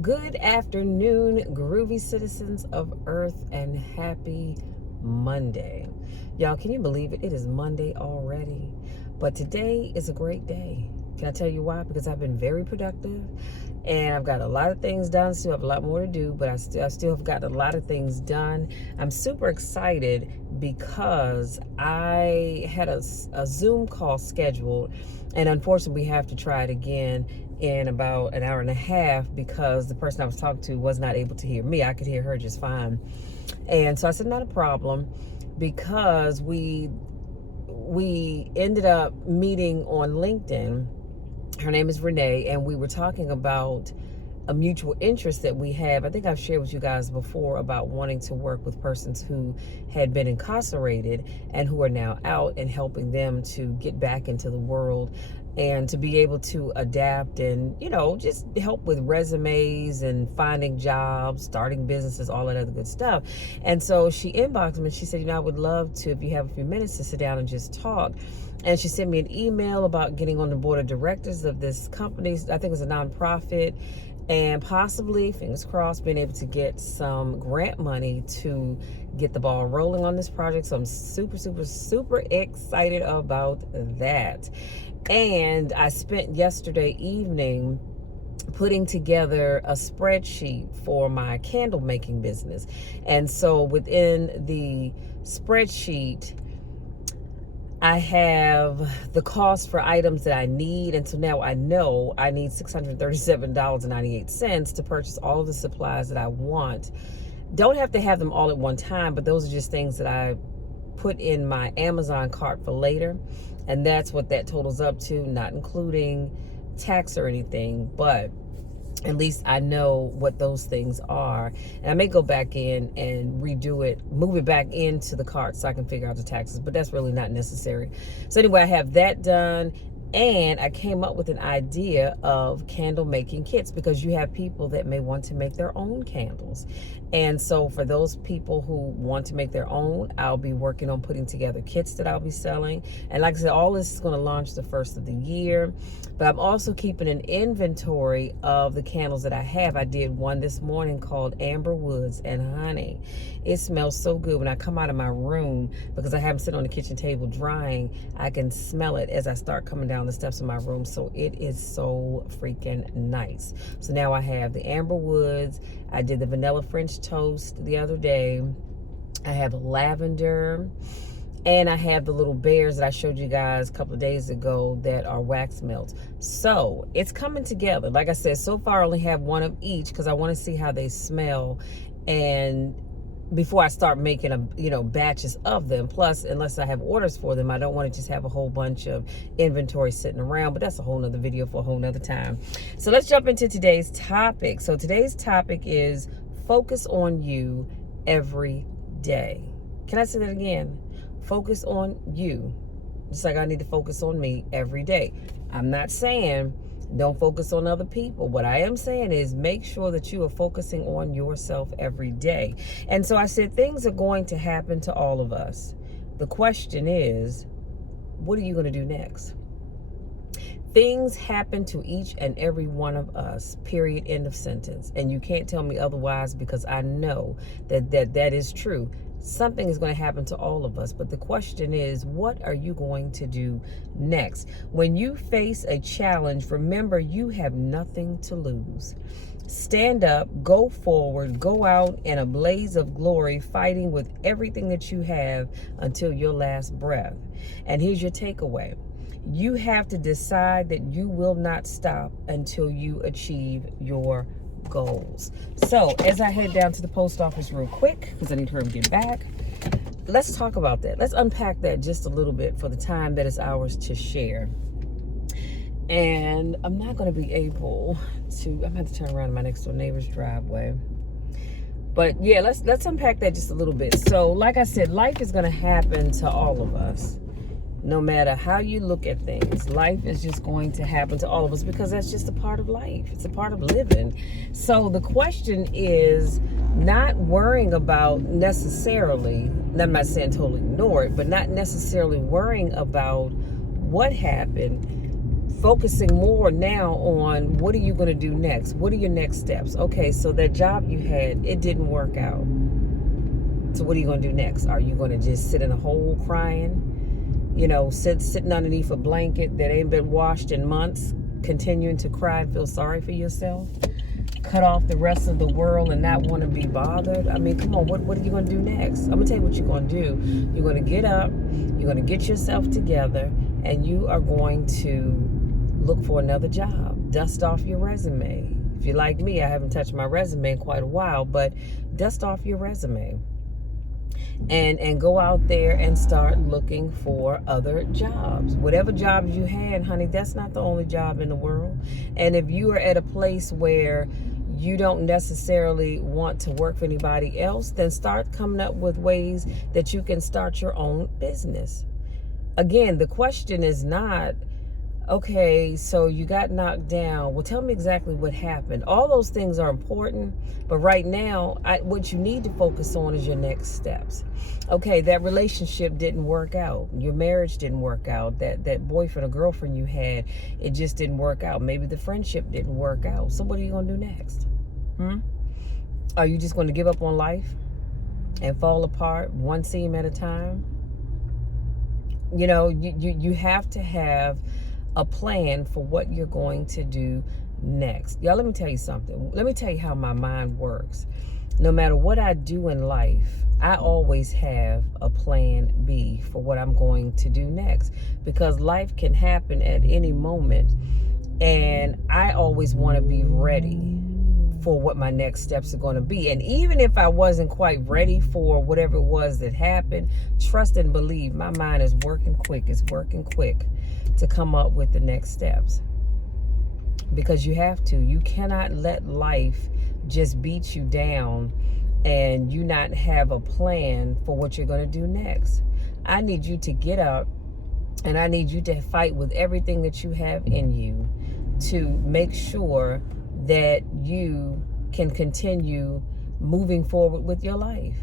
Good afternoon, groovy citizens of Earth, and happy Monday. Y'all, can you believe it? It is Monday already. But today is a great day. Can I tell you why? Because I've been very productive and I've got a lot of things done. Still have a lot more to do, but I still have gotten a lot of things done. I'm super excited because I had a Zoom call scheduled, and unfortunately we have to try it again in about an hour and a half because the person I was talking to was not able to hear me. I could hear her just fine. And so I said, not a problem, because we ended up meeting on LinkedIn. Her name is Renee, and we were talking about a mutual interest that we have. I think I've shared with you guys before about wanting to work with persons who had been incarcerated and who are now out, and helping them to get back into the world and to be able to adapt and, just help with resumes and finding jobs, starting businesses, all that other good stuff. And so she inboxed me and she said, I would love to, if you have a few minutes, to sit down and just talk. And she sent me an email about getting on the board of directors of this company. I think it's a nonprofit, and possibly, fingers crossed, being able to get some grant money to get the ball rolling on this project. So I'm super, super, super excited about that. And I spent yesterday evening putting together a spreadsheet for my candle making business. And so within the spreadsheet, I have the cost for items that I need. And so now I know I need $637.98 to purchase all of the supplies that I want. Don't have to have them all at one time, but those are just things that I put in my Amazon cart for later. And that's what that totals up to, not including tax or anything, but at least I know what those things are. And I may go back in and redo it, move it back into the cart so I can figure out the taxes, but that's really not necessary. So anyway, I have that done. And I came up with an idea of candle making kits, because you have people that may want to make their own candles. And so for those people who want to make their own, I'll be working on putting together kits that I'll be selling. And like I said, all this is going to launch the first of the year. But I'm also keeping an inventory of the candles that I have. I did one this morning called Amber Woods and Honey. It smells so good. When I come out of my room, because I have them sitting on the kitchen table drying, I can smell it as I start coming down the steps of my room. So it is so freaking nice. So now I have the Amber Woods. I did the vanilla French toast the other day. I have lavender. And I have the little bears that I showed you guys a couple of days ago that are wax melts. So it's coming together. Like I said, so far I only have one of each because I want to see how they smell, and before I start making batches of them. Plus, unless I have orders for them, I don't want to just have a whole bunch of inventory sitting around. But that's a whole nother video for a whole nother time. So let's jump into today's topic. So today's topic is focus on you every day. Can I say that again? Focus on you. Just like I need to focus on me every day. I'm not saying don't focus on other people. What I am saying is make sure that you are focusing on yourself every day. And so I said things are going to happen to all of us. The question is, what are you going to do next? Things happen to each and every one of us, period, end of sentence. And you can't tell me otherwise, because I know that is true. Something is going to happen to all of us. But the question is, what are you going to do next? When you face a challenge, remember you have nothing to lose. Stand up, go forward, go out in a blaze of glory, fighting with everything that you have until your last breath. And here's your takeaway. You have to decide that you will not stop until you achieve your goals. So as I head down to the post office real quick, because I need to hurry and get back, let's talk about that. Let's unpack that just a little bit for the time that is ours to share. And I'm not going to be able to, I'm going to have to turn around in my next door neighbor's driveway. But yeah, let's unpack that just a little bit. So like I said, life is going to happen to all of us. No matter how you look at things, life is just going to happen to all of us, because that's just a part of life. It's a part of living. So the question is not worrying about necessarily, I'm not saying totally ignore it, but not necessarily worrying about what happened. focusing more now on what are you going to do next? What are your next steps? Okay, so that job you had, it didn't work out. So what are you going to do next? Are you going to just sit in a hole crying? You know, sitting underneath a blanket that ain't been washed in months, continuing to cry and feel sorry for yourself? Cut off the rest of the world and not want to be bothered? I mean, come on, what are you going to do next? I'm going to tell you what you're going to do. You're going to get up, you're going to get yourself together, and you are going to look for another job. Dust off your resume. If you're like me, I haven't touched my resume in quite a while, but dust off your resume. And go out there and start looking for other jobs. Whatever jobs you had, honey, that's not the only job in the world. And if you are at a place where you don't necessarily want to work for anybody else, then start coming up with ways that you can start your own business. Again, the question is not, okay, so you got knocked down. Well, tell me exactly what happened. All those things are important, but right now, what you need to focus on is your next steps. Okay, that relationship didn't work out. Your marriage didn't work out. That boyfriend or girlfriend you had, it just didn't work out. Maybe the friendship didn't work out. So what are you going to do next? Are you just going to give up on life and fall apart one seam at a time? You know, you have to have a plan for what you're going to do next. Y'all, let me tell you something. Let me tell you how my mind works. No matter what I do in life, I always have a plan B for what I'm going to do next, because life can happen at any moment, and I always want to be ready for what my next steps are going to be. And even if I wasn't quite ready for whatever it was that happened, trust and believe my mind is working quick. It's working quick to come up with the next steps, because you have to. You cannot let life just beat you down and you not have a plan for what you're going to do next. I need you to get up, and I need you to fight with everything that you have in you to make sure that you can continue moving forward with your life.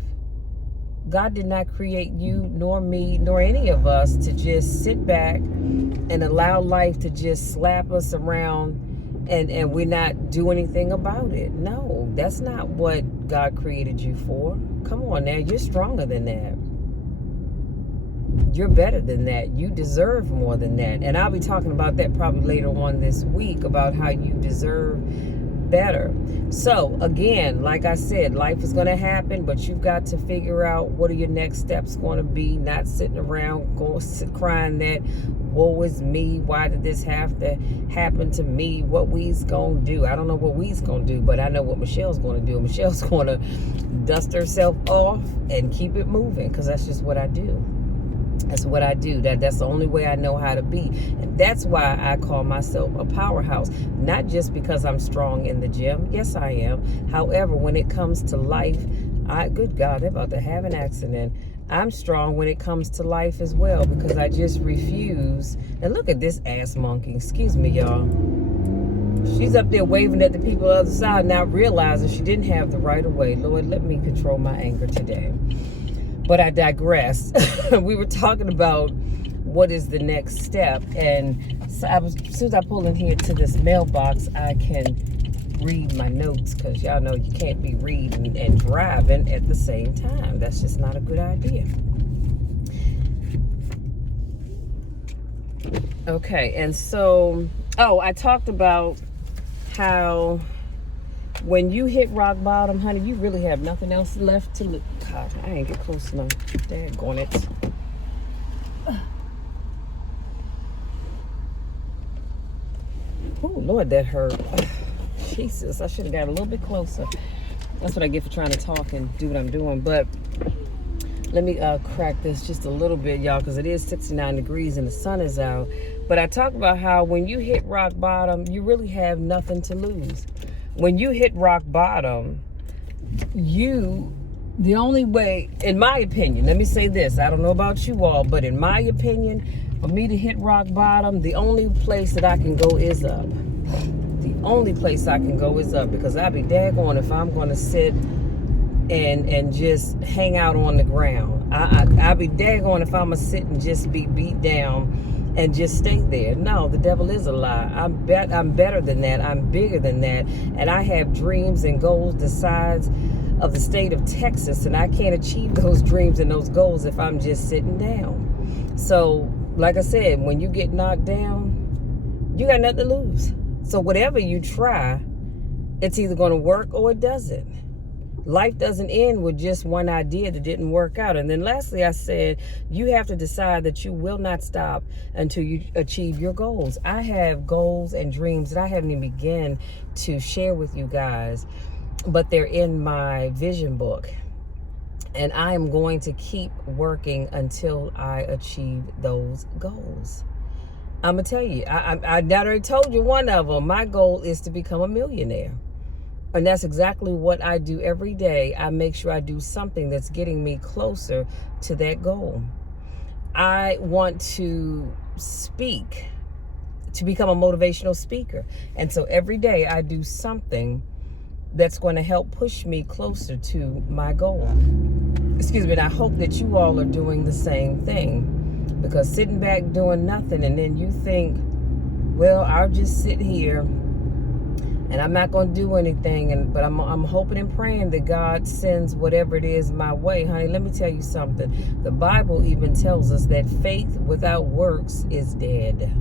God did not create you, nor me, nor any of us to just sit back and allow life to just slap us around and we not do anything about it. No, that's not what God created you for. Come on now, you're stronger than that. You're better than that. You deserve more than that. And I'll be talking about that probably later on this week, about how you deserve better. So again, like I said, life is going to happen, but you've got to figure out what are your next steps going to be. Not sitting around crying that, woe is me, why did this have to happen to me, what we's going to do. I don't know what we's going to do, but I know what Michelle's going to do. Michelle's going to dust herself off and keep it moving, because that's just what I do. That's what I do. That's the only way I know how to be. And that's why I call myself a powerhouse. Not just because I'm strong in the gym. Yes, I am. However, when it comes to life, good God, they're about to have an accident. I'm strong when it comes to life as well, because I just refuse. And look at this ass monkey. Excuse me, y'all. She's up there waving at the people on the other side, now realizing she didn't have the right of way. Lord, let me control my anger today. But I digress. We were talking about what is the next step. And so as soon as I pull in here to this mailbox, I can read my notes, because y'all know you can't be reading and driving at the same time. That's just not a good idea. Okay, and so, I talked about how when you hit rock bottom, honey, you really have nothing else left to look. God, I ain't get close enough. Daggone it. Oh, Lord, that hurt. Jesus, I should have got a little bit closer. That's what I get for trying to talk and do what I'm doing. But let me crack this just a little bit, y'all, because it is 69 degrees and the sun is out. But I talk about how when you hit rock bottom, you really have nothing to lose. When you hit rock bottom, the only way, in my opinion, let me say this, I don't know about you all, but in my opinion, for me to hit rock bottom, the only place that I can go is up. The only place I can go is up, because I'll be daggone if I'm going to sit and just hang out on the ground. I'll be daggone if I'm going to sit and just be beat down and just stay there. No, the devil is a lie. I'm better than that. I'm bigger than that. And I have dreams and goals the size of the state of Texas, and I can't achieve those dreams and those goals if I'm just sitting down. So, like I said, when you get knocked down, you got nothing to lose. So whatever you try, it's either going to work or it doesn't. Life doesn't end with just one idea that didn't work out. And then lastly, I said, you have to decide that you will not stop until you achieve your goals. I have goals and dreams that I haven't even begun to share with you guys, but they're in my vision book. And I am going to keep working until I achieve those goals. I'm going to tell you, I already told you one of them. My goal is to become a millionaire. And that's exactly what I do every day. I make sure I do something that's getting me closer to that goal. I want to speak, to become a motivational speaker. And so every day I do something that's going to help push me closer to my goal. Excuse me, and I hope that you all are doing the same thing. Because sitting back doing nothing, and then you think, well, I'll just sit here and I'm not going to do anything, but I'm hoping and praying that God sends whatever it is my way. Honey, let me tell you something. The Bible even tells us that faith without works is dead.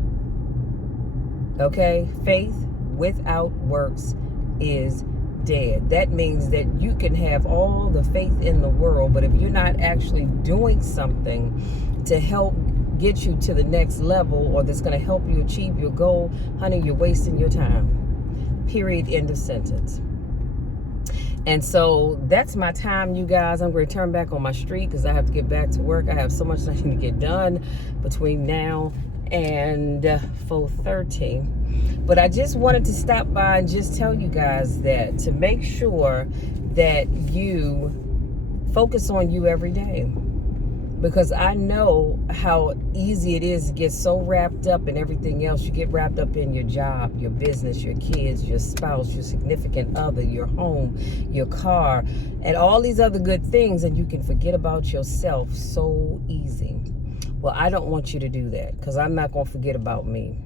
Okay? Faith without works is dead. That means that you can have all the faith in the world, but if you're not actually doing something to help get you to the next level, or that's going to help you achieve your goal, honey, you're wasting your time. Period. End of sentence. And so that's my time, you guys. I'm going to turn back on my street because I have to get back to work. I have so much I need to get done between now and 4:30. But I just wanted to stop by and just tell you guys that to make sure that you focus on you every day. Because I know how easy it is to get so wrapped up in everything else. You get wrapped up in your job, your business, your kids, your spouse, your significant other, your home, your car, and all these other good things, and you can forget about yourself so easy. Well, I don't want you to do that, because I'm not going to forget about me.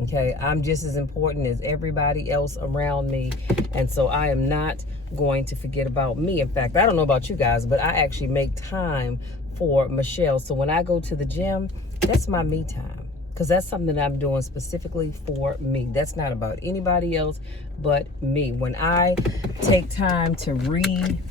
Okay, I'm just as important as everybody else around me, and so I am not going to forget about me. In fact, I don't know about you guys, but I actually make time for Michelle. So when I go to the gym, that's my me time, because that's something that I'm doing specifically for me. That's not about anybody else but me. When I take time to read,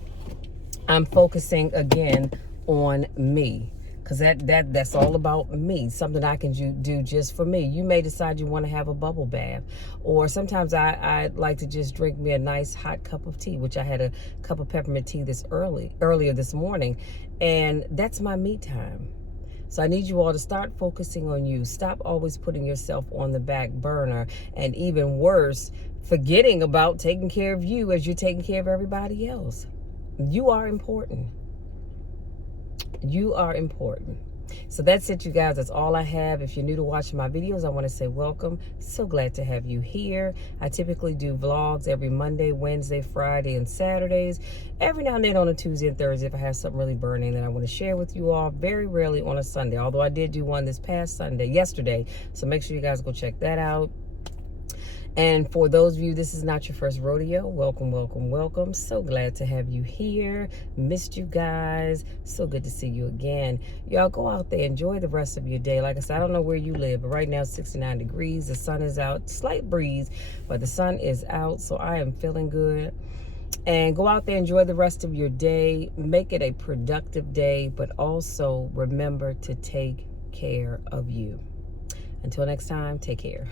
I'm focusing again on me. Because that's all about me, something I can do just for me. You may decide you want to have a bubble bath, or sometimes I like to just drink me a nice hot cup of tea, which I had a cup of peppermint tea earlier this morning, and that's my me time. So I need you all to start focusing on you. Stop always putting yourself on the back burner, and even worse, forgetting about taking care of you as you're taking care of everybody else. You are important. You are important. So that's it, you guys. That's all I have. If you're new to watching my videos, I want to say welcome. So glad to have you here. I typically do vlogs every Monday, Wednesday, Friday, and Saturdays. Every now and then on a Tuesday and Thursday if I have something really burning that I want to share with you all. Very rarely on a Sunday, although I did do one this past Sunday, yesterday. So make sure you guys go check that out. And for those of you, this is not your first rodeo. Welcome, welcome, welcome. So glad to have you here. Missed you guys. So good to see you again. Y'all go out there, enjoy the rest of your day. Like I said, I don't know where you live, but right now it's 69 degrees. The sun is out, slight breeze, but the sun is out. So I am feeling good. And go out there, enjoy the rest of your day. Make it a productive day, but also remember to take care of you. Until next time, take care.